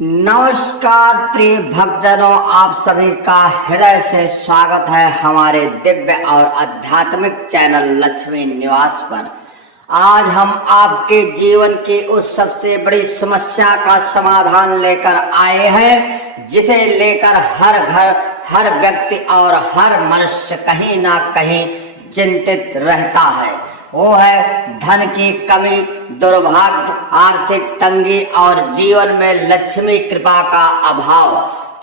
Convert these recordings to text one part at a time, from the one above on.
नमस्कार प्रिय भक्तजनों, आप सभी का हृदय से स्वागत है हमारे दिव्य और आध्यात्मिक चैनल लक्ष्मी निवास पर। आज हम आपके जीवन की उस सबसे बड़ी समस्या का समाधान लेकर आए हैं, जिसे लेकर हर घर, हर व्यक्ति और हर मनुष्य कहीं ना कहीं चिंतित रहता है। वो है धन की कमी, दुर्भाग्य, आर्थिक तंगी और जीवन में लक्ष्मी कृपा का अभाव।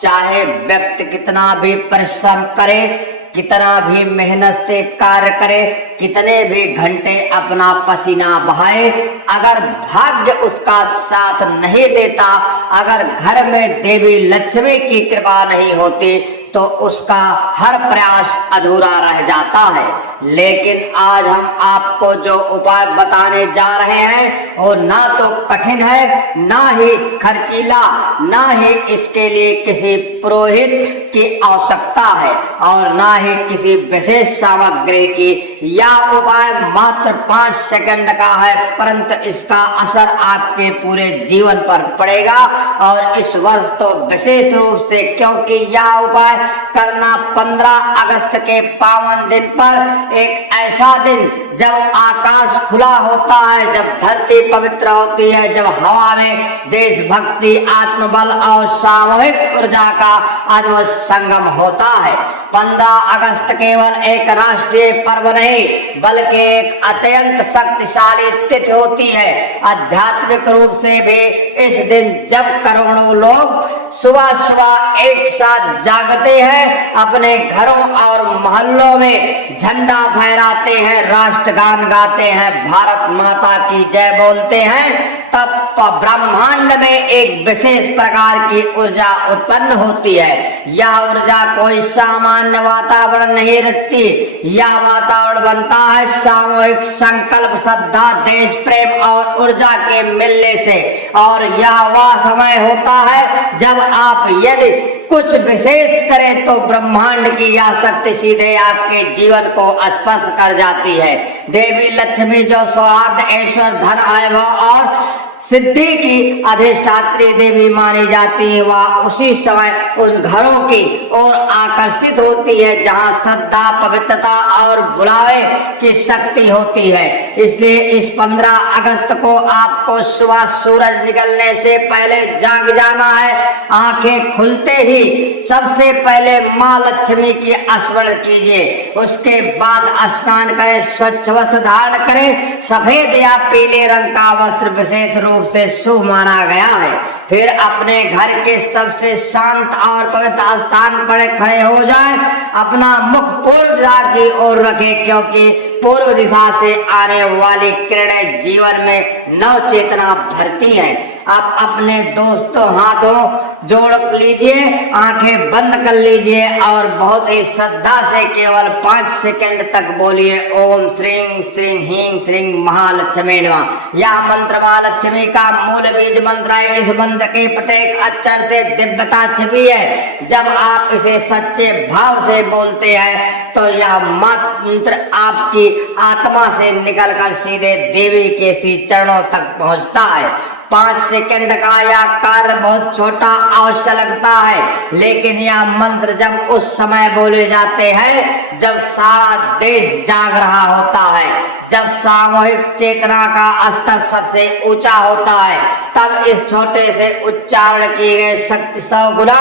चाहे व्यक्ति कितना भी परिश्रम करे, कितना भी मेहनत से कार्य करे, कितने भी घंटे अपना पसीना बहाए, अगर भाग्य उसका साथ नहीं देता, अगर घर में देवी लक्ष्मी की कृपा नहीं होती, तो उसका हर प्रयास अधूरा रह जाता है। लेकिन आज हम आपको जो उपाय बताने जा रहे हैं वो ना तो कठिन है, ना ही खर्चीला, ना ही इसके लिए किसी पुरोहित की आवश्यकता है और ना ही किसी विशेष सामग्री की। यह उपाय मात्र 5 सेकंड का है, परंतु इसका असर आपके पूरे जीवन पर पड़ेगा और इस वर्ष तो विशेष रूप से, क्योंकि यह उपाय करना 15 अगस्त के पावन दिन पर, एक ऐसा दिन जब आकाश खुला होता है, जब धरती पवित्र होती है, जब हवा में देशभक्ति, आत्मबल और सामूहिक ऊर्जा का अद्भुत संगम होता है। 15 अगस्त केवल एक राष्ट्रीय पर्व नहीं, बल्कि एक अत्यंत शक्तिशाली तिथि होती है। आध्यात्मिक रूप से भी इस दिन जब करोड़ों लोग सुबह सुबह एक साथ जागते हैं, अपने घरों और मोहल्लों में झंडा फहराते हैं, राष्ट्रगान गाते हैं, भारत माता की जय बोलते हैं, तब ब्रह्मांड में एक विशेष प्रकार की ऊर्जा उत्पन्न होती है। यह ऊर्जा कोई सामान्य वातावरण नहीं रखती, यह वातावरण बनता है सामूहिक संकल्प, श्रद्धा, देश प्रेम और ऊर्जा के मिलने से। और यह वह समय होता है जब आप यदि कुछ विशेष करें तो ब्रह्मांड की यह शक्ति सीधे आपके जीवन को स्पर्श कर जाती है। देवी लक्ष्मी जो सौहार्द, ऐश्वर्य, धन, वैभव और सिद्धि की अधिष्ठात्री देवी मानी जाती है, वह उसी समय उन घरों की ओर आकर्षित होती है जहां श्रद्धा, पवित्रता और बुलावे की शक्ति होती है। इसलिए इस 15 अगस्त को आपको सुबह सूरज निकलने से पहले जाग जाना है। आंखें खुलते ही सबसे पहले माँ लक्ष्मी की स्मरण कीजिए, उसके बाद स्नान करें, स्वच्छ वस्त्र धारण करें, सफेद या पीले रंग का वस्त्र विशेष रूप से शुभ माना गया है। फिर अपने घर के सबसे शांत और पवित्र स्थान पर खड़े हो जाएं, अपना मुख पूर्व दिशा की ओर रखें, क्योंकि पूर्व दिशा से आने वाली किरणें जीवन में नव चेतना भरती हैं। आप अपने दोस्तों हाथों जोड़ लीजिए, आंखें बंद कर लीजिए और बहुत ही श्रद्धा से केवल 5 सेकंड तक बोलिए ओम श्रीं श्रीं ह्रीं श्रीं महालक्ष्मी नमः। यह मंत्र महालक्ष्मी का मूल बीज मंत्र है। इस मंत्र के प्रत्येक अक्षर से दिव्यता छिपी है। जब आप इसे सच्चे भाव से बोलते हैं तो यह मंत्र आपकी आत्मा से निकलकर सीधे देवी के श्री चरणों तक पहुंचता है। 5 सेकंड का यह कार्य बहुत छोटा अवश्य लगता है, लेकिन यह मंत्र जब उस समय बोले जाते हैं जब सारा देश जाग रहा होता है, जब सामूहिक चेतना का स्तर सबसे ऊंचा होता है, तब इस छोटे से उच्चारण की गई शक्ति 100 गुना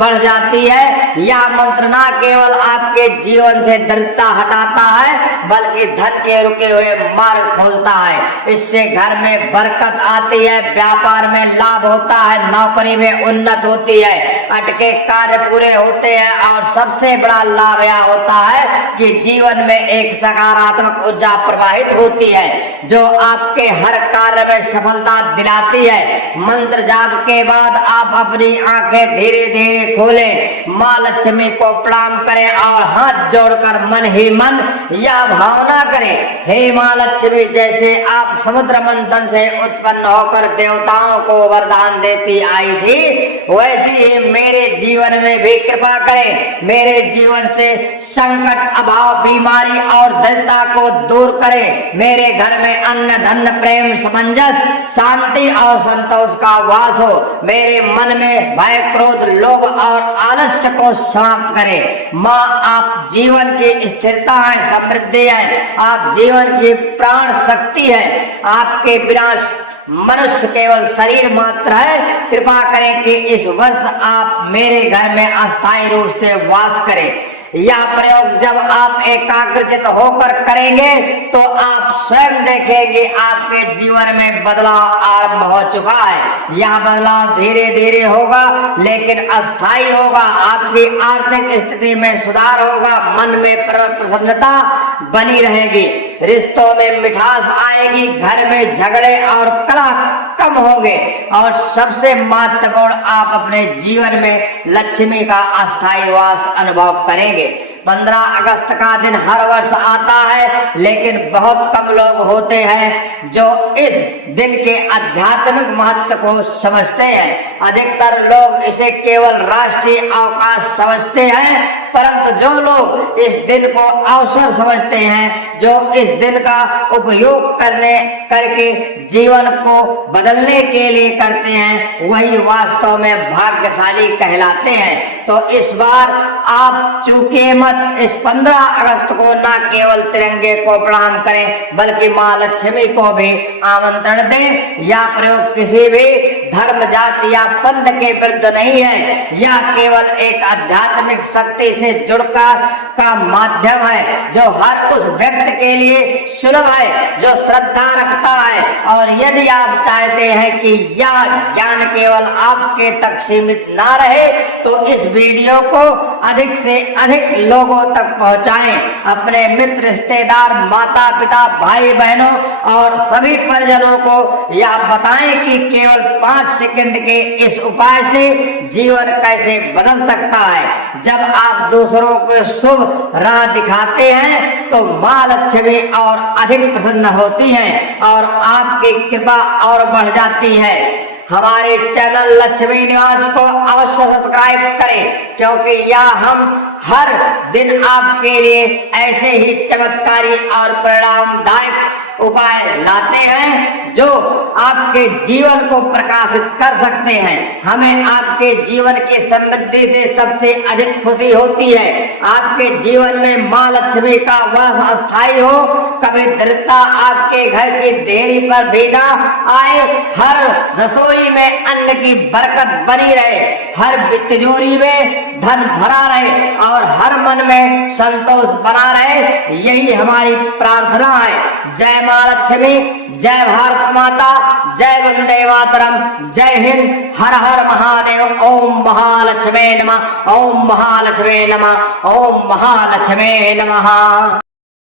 बढ़ जाती है। यह मंत्र न केवल आपके जीवन से दरिद्रता हटाता है, बल्कि धन के रुके हुए मार्ग खोलता है। इससे घर में बरकत आती है, व्यापार में लाभ होता है, नौकरी में उन्नत होती है, अटके कार्य पूरे होते हैं और सबसे बड़ा लाभ यह होता है कि जीवन में एक सकारात्मक ऊर्जा प्रवाहित होती है जो आपके हर कार्य में सफलता दिलाती है। मंत्र जाप के बाद आप अपनी आंखें धीरे धीरे खोलें, माँ लक्ष्मी को प्रणाम करें और हाथ जोड़कर मन ही मन यह भावना करें, हे माँ लक्ष्मी, जैसे आप समुद्र मंथन से उत्पन्न होकर देवताओं को वरदान देती आई थी, वैसी ही मेरे जीवन में भी कृपा करें, मेरे जीवन से संकट, अभाव, बीमारी और दरिद्रता को दूर करें। मेरे घर में अन्न, धन, प्रेम, सामंजस्य, शांति और संतोष का वास हो। मेरे मन में भय, क्रोध, लोभ और आलस्य को समाप्त करें। माँ, आप जीवन की स्थिरता है, समृद्धि है, आप जीवन की प्राण शक्ति है। आपके बिना मनुष्य केवल शरीर मात्र है। कृपा करें कि इस वर्ष आप मेरे घर में अस्थायी रूप से वास करें। यह प्रयोग जब आप एकाग्रचित होकर करेंगे तो आप स्वयं देखेंगे आपके जीवन में बदलाव आरंभ हो चुका है। यह बदलाव धीरे धीरे होगा लेकिन अस्थायी होगा। आपकी आर्थिक स्थिति में सुधार होगा, मन में प्रसन्नता बनी रहेगी, रिश्तों में मिठास आएगी, घर में झगड़े और कलह कम होंगे और सबसे महत्वपूर्ण, आप अपने जीवन में लक्ष्मी का अस्थायी वास अनुभव करेंगे। 15 अगस्त का दिन हर वर्ष आता है लेकिन बहुत कम लोग होते हैं जो इस दिन के आध्यात्मिक महत्व को समझते हैं। अधिकतर लोग इसे केवल राष्ट्रीय अवकाश समझते हैं, परंतु जो लोग इस दिन को अवसर समझते हैं, जो इस दिन का उपयोग करके जीवन को बदलने के लिए करते हैं, वही वास्तव में भाग्यशाली कहलाते हैं। तो इस बार आप चूके मत। इस 15 अगस्त को न केवल तिरंगे को प्रणाम करें बल्कि माँ लक्ष्मी को भी आमंत्रण दें। यह प्रयोग किसी भी धर्म, जाति या पंथ के विरुद्ध नहीं है। यह केवल एक आध्यात्मिक शक्ति से जुड़कर का माध्यम है जो हर उस व्यक्ति के लिए सुलभ है जो श्रद्धा रखता है। और यदि आप चाहते हैं कि यह ज्ञान केवल आपके तक सीमित ना रहे तो इस वीडियो को अधिक से अधिक लोगों तक पहुंचाएं। अपने मित्र, रिश्तेदार, माता पिता, भाई बहनों और सभी परिजनों को यह बताएं कि केवल 5 सेकंड के इस उपाय से जीवन कैसे बदल सकता है। जब आप दूसरों को शुभ राह दिखाते हैं तो माँ लक्ष्मी और अधिक प्रसन्न होती है और आपकी कृपा और बढ़ जाती है। हमारे चैनल लक्ष्मी निवास को अवश्य सब्सक्राइब करें क्योंकि यह हम हर दिन आपके लिए ऐसे ही चमत्कारी और परिणामदायक उपाय लाते हैं जो आपके जीवन को प्रकाशित कर सकते हैं। हमें आपके जीवन की समृद्धि से सबसे अधिक खुशी होती है। आपके जीवन में माँ लक्ष्मी का वास अस्थायी हो, कभी दरिद्रता आपके घर की देहरी पर भी ना आए, हर रसोई में अन्न की बरकत बनी रहे, हर तिजोरी में धन भरा रहे और हर मन में संतोष बना रहे, यही हमारी प्रार्थना है। जय माँ लक्ष्मी, जय भारत माता, जय वंदे मातरम, जय हिंद, हर हर महादेव। ओम महालक्ष्मी नमः, ओम महालक्ष्मी नमः, ओम महालक्ष्मी नमः।